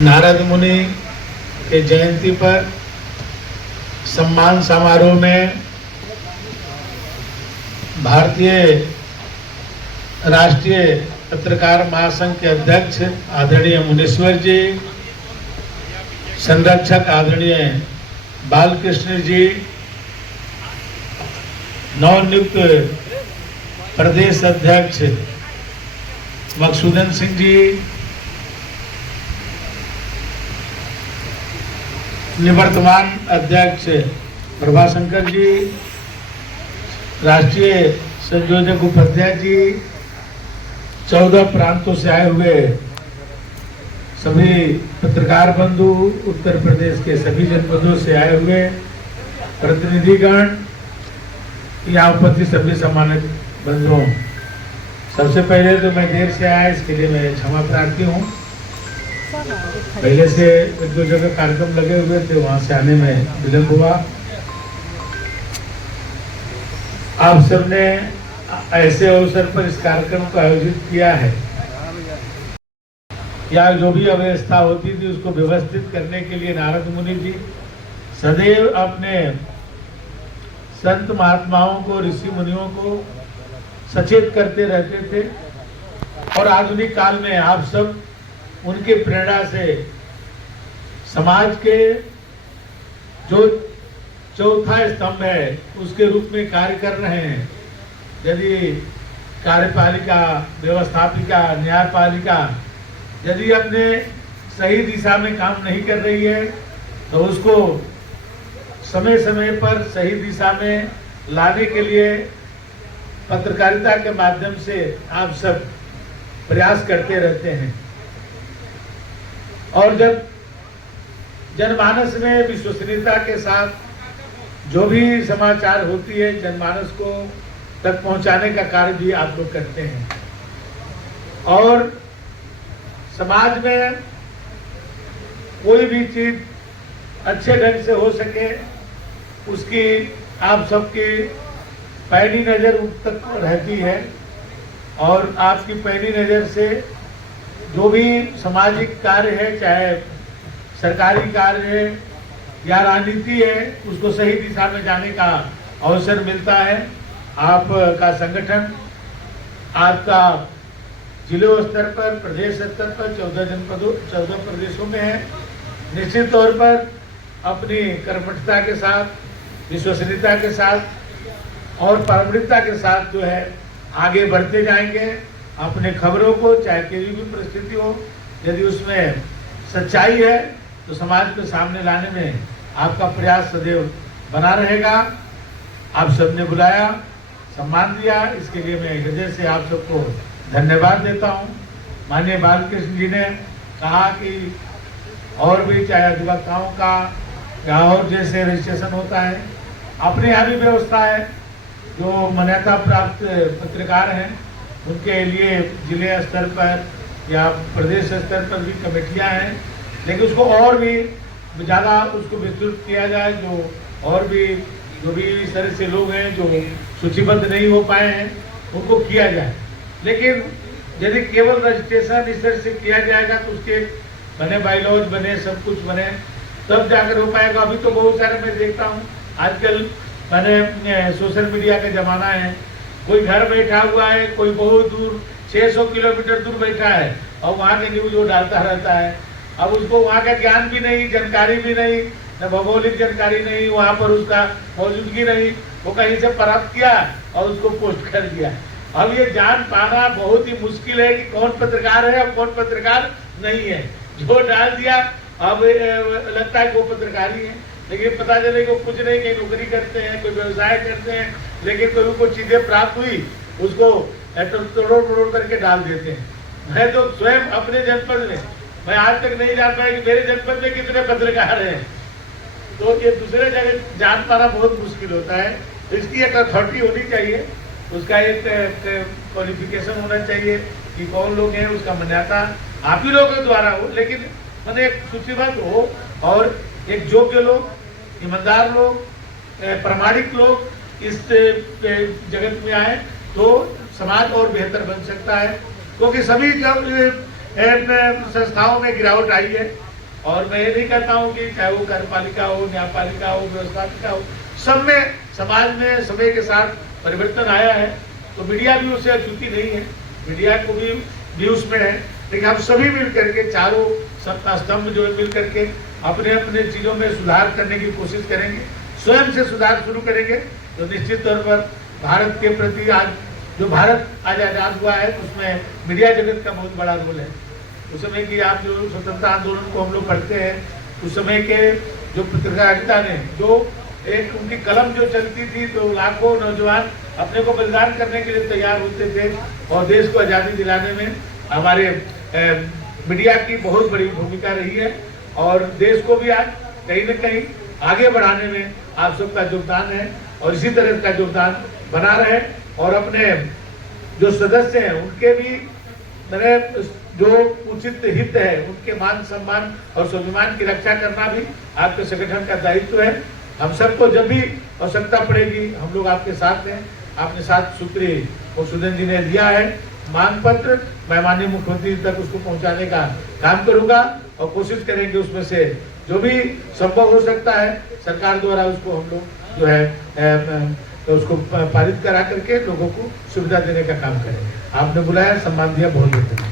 नारद मुनि के जयंती पर सम्मान समारोह में भारतीय राष्ट्रीय पत्रकार महासंघ के अध्यक्ष आदरणीय मुनीश्वर जी, संरक्षक आदरणीय बालकृष्ण जी, नवनियुक्त प्रदेश अध्यक्ष मकसूदन सिंह जी, निवर्तमान अध्यक्ष प्रभाशंकर जी, राष्ट्रीय संयोजक उपाध्याय जी, 14 प्रांतों से आए हुए सभी पत्रकार बंधु, उत्तर प्रदेश के सभी जनपदों से आए हुए प्रतिनिधिगण, यहाँ उपस्थित सभी सम्मानित बंधुओं, सबसे पहले तो मैं देर से आया, इसके लिए मैं क्षमा प्रार्थी हूँ। पहले से एक दो जगह कार्यक्रम लगे हुए थे, वहां से आने में विलंब हुआ। आप सबने ऐसे अवसर पर इस कार्यक्रम को आयोजित किया है, या जो भी अव्यवस्था होती थी उसको व्यवस्थित करने के लिए नारद मुनि जी सदैव अपने संत महात्माओं को, ऋषि मुनियों को सचेत करते रहते थे। और आधुनिक काल में आप सब उनके प्रेरणा से समाज के जो चौथा स्तंभ है उसके रूप में कार्य कर रहे हैं। यदि कार्यपालिका, व्यवस्थापिका, न्यायपालिका यदि अपने सही दिशा में काम नहीं कर रही है तो उसको समय समय पर सही दिशा में लाने के लिए पत्रकारिता के माध्यम से आप सब प्रयास करते रहते हैं। और जब जनमानस में विश्वसनीयता के साथ जो भी समाचार होती है, जनमानस को तक पहुंचाने का कार्य भी आप लोग करते हैं। और समाज में कोई भी चीज अच्छे ढंग से हो सके उसकी आप सबकी पैनी नजर उस तक रहती है। और आपकी पैनी नजर से जो भी सामाजिक कार्य है, चाहे सरकारी कार्य है या राजनीति है, उसको सही दिशा में जाने का अवसर मिलता है। आपका संगठन आपका जिले स्तर पर, प्रदेश स्तर पर 14 प्रदेशों में है। निश्चित तौर पर अपनी कर्मठता के साथ, विश्वसनीयता के साथ और पारंपरिकता के साथ जो है आगे बढ़ते जाएंगे। अपने खबरों को, चाहे कोई भी परिस्थिति हो, यदि उसमें सच्चाई है तो समाज के सामने लाने में आपका प्रयास सदैव बना रहेगा। आप सबने बुलाया, सम्मान दिया, इसके लिए मैं हृदय से आप सबको धन्यवाद देता हूं। माननीय बालकृष्ण जी ने कहा कि और भी चाहे अधिवक्ताओं का या और जैसे रजिस्ट्रेशन होता है, अपने यहाँ भी व्यवस्था है। जो मान्यता प्राप्त पत्रकार हैं उनके लिए जिले स्तर पर या प्रदेश स्तर पर भी कमेटियां हैं, लेकिन उसको और भी ज़्यादा उसको विस्तृत किया जाए। जो भी इस तरह से लोग हैं जो सूचीबद्ध नहीं हो पाए हैं उनको किया जाए। लेकिन यदि केवल रजिस्ट्रेशन इस तरह से किया जाएगा तो उसके बने बाइलॉज बने, सब कुछ बने, तब जाकर हो पाएगा। अभी तो बहुत सारे मैं देखता हूँ आजकल, मैंने सोशल मीडिया का जमाना है, कोई घर बैठा हुआ है, कोई बहुत दूर 600 किलोमीटर दूर बैठा है और वहाँ के न्यूज वो डालता रहता है। अब उसको वहाँ का ज्ञान भी नहीं, जानकारी भी नहीं, न भौगोलिक जानकारी नहीं, वहाँ पर उसका मौजूदगी नहीं, वो कहीं से प्राप्त किया और उसको पोस्ट कर दिया। अब ये जान पाना बहुत ही मुश्किल है कि कौन पत्रकार है और कौन पत्रकार नहीं है। जो डाल दिया अब लगता है कि वो पत्रकार ही है, लेकिन पता चले कि कुछ नहीं, कहीं नौकरी करते हैं, कोई व्यवसाय करते हैं, लेकिन कोई उनको चीजें प्राप्त हुई उसको तोड़ करके डाल देते हैं। मैं तो स्वयं अपने जनपद में, मैं आज तक नहीं जान पाया कि मेरे जनपद में कितने पत्रकार हैं। तो ये दूसरे जगह जान पाना बहुत मुश्किल होता है। इसकी एक अथॉरिटी होनी चाहिए, उसका एक क्वालिफिकेशन होना चाहिए कि कौन लोग हैं, उसका मान्यता आप ही लोगों के द्वारा हो, लेकिन मैंने एक सूचीबद्ध हो और एक योग्य लोग, ईमानदार लोग, प्रामाणिक लोग इस जगत में आए तो समाज और बेहतर बन सकता है। क्योंकि सभी संस्थाओं में गिरावट आई है, और मैं ये नहीं कहता हूँ कि चाहे वो कार्यपालिका हो, न्यायपालिका हो, व्यवस्थापिका हो, सब में समाज में समय के साथ परिवर्तन आया है। तो मीडिया भी उससे अछूती नहीं है, मीडिया को भी उसमें है। लेकिन हम सभी मिल करके, चारों सत्ता स्तंभ जो है मिल करके अपने अपने चीज़ों में सुधार करने की कोशिश करेंगे, स्वयं से सुधार शुरू करेंगे, तो निश्चित तौर पर भारत के प्रति आज जो भारत आज आजाद हुआ है, उसमें मीडिया जगत का बहुत बड़ा रोल है। उस समय की आप जो स्वतंत्रता आंदोलन को हम लोग पढ़ते हैं, उस समय के जो पत्रकारिता ने जो एक उनकी कलम जो चलती थी, तो लाखों नौजवान अपने को बलिदान करने के लिए तैयार होते थे और देश को आज़ादी दिलाने में हमारे मीडिया की बहुत बड़ी भूमिका रही है। और देश को भी आज कहीं न कहीं आगे बढ़ाने में आप सबका योगदान है और इसी तरह का योगदान बना रहे। और अपने जो सदस्य हैं उनके भी मैंने जो उचित हित है, उनके मान सम्मान और स्वाभिमान की रक्षा करना भी आपके संगठन का दायित्व है। हम सबको जब भी आवश्यकता पड़ेगी हम लोग आपके साथ हैं। आपने 7 सूत्री मधुसूदन जी ने दिया है मांग पत्र, मैं माननीय मुख्यमंत्री तक उसको पहुंचाने का काम करूंगा और कोशिश करेंगे उसमें से जो भी संभव हो सकता है सरकार द्वारा उसको हम लोग जो है तो उसको पारित करा करके लोगों को सुविधा देने का काम करेंगे। आपने बुलाया, सम्मान दिया, बहुत बहुत धन्यवाद।